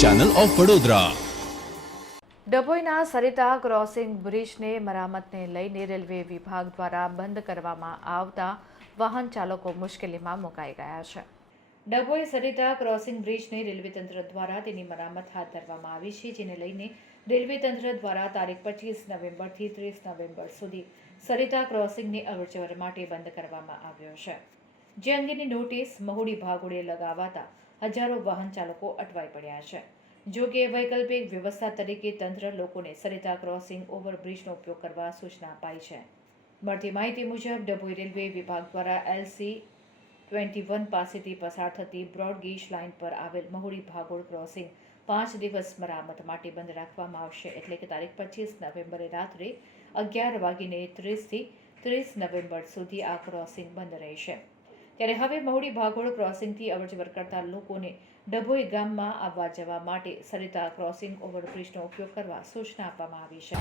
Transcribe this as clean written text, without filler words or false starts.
Channel of Vadodara. ડભોઈના Sarita crossing બ્રિજને મરામતને લઈને રેલવે વિભાગ દ્વારા બંધ કરવામાં આવતા વાહન ચાલકો મુશ્કેલીમાં મુકાઈ ગયા છે। ડભોઈ સરિતા ક્રોસિંગ બ્રિજને રેલવે તંત્ર દ્વારા તેની મરામત હાથ ધરવામાં આવી છે, જેને લઈને રેલવે તંત્ર દ્વારા તારીખ 25 નવેમ્બરથી 30 નવેમ્બર સુધી સરિતા ક્રોસિંગની અવરજવર માટે બંધ કરવામાં આવ્યો છે, જે અંગેની નોટિસ મહુડી ભાગોળે લગાવાતા હજારો વાહન ચાલકો અટવાઈ પડ્યા છે। જો કે વૈકલ્પિક વ્યવસ્થા તરીકે તંત્ર લોકોને સરિતા ક્રોસિંગ ઓવરબ્રિજનો ઉપયોગ કરવા સૂચના અપાઈ છે। મળતી માહિતી મુજબ ડભોઈ રેલવે વિભાગ દ્વારા LC21 પાસેથી પસાર થતી બ્રોડગેજ લાઇન પર આવેલ મહુડી ભાગોળ ક્રોસિંગ 5 દિવસ મરામત માટે બંધ રાખવામાં આવશે, એટલે કે તારીખ 25 નવેમ્બરે રાત્રે 11:30 થી 30 નવેમ્બર સુધી આ ક્રોસિંગ બંધ રહેશે। ત્યારે હવે મહુડી ભાગોળ ક્રોસિંગથી અવરજવર કરતા લોકોને ડભોઈ ગામમાં આવવા જવા માટે સરિતા ક્રોસિંગ ઓવરબ્રિજનો ઉપયોગ કરવા સૂચના આપવામાં આવી છે।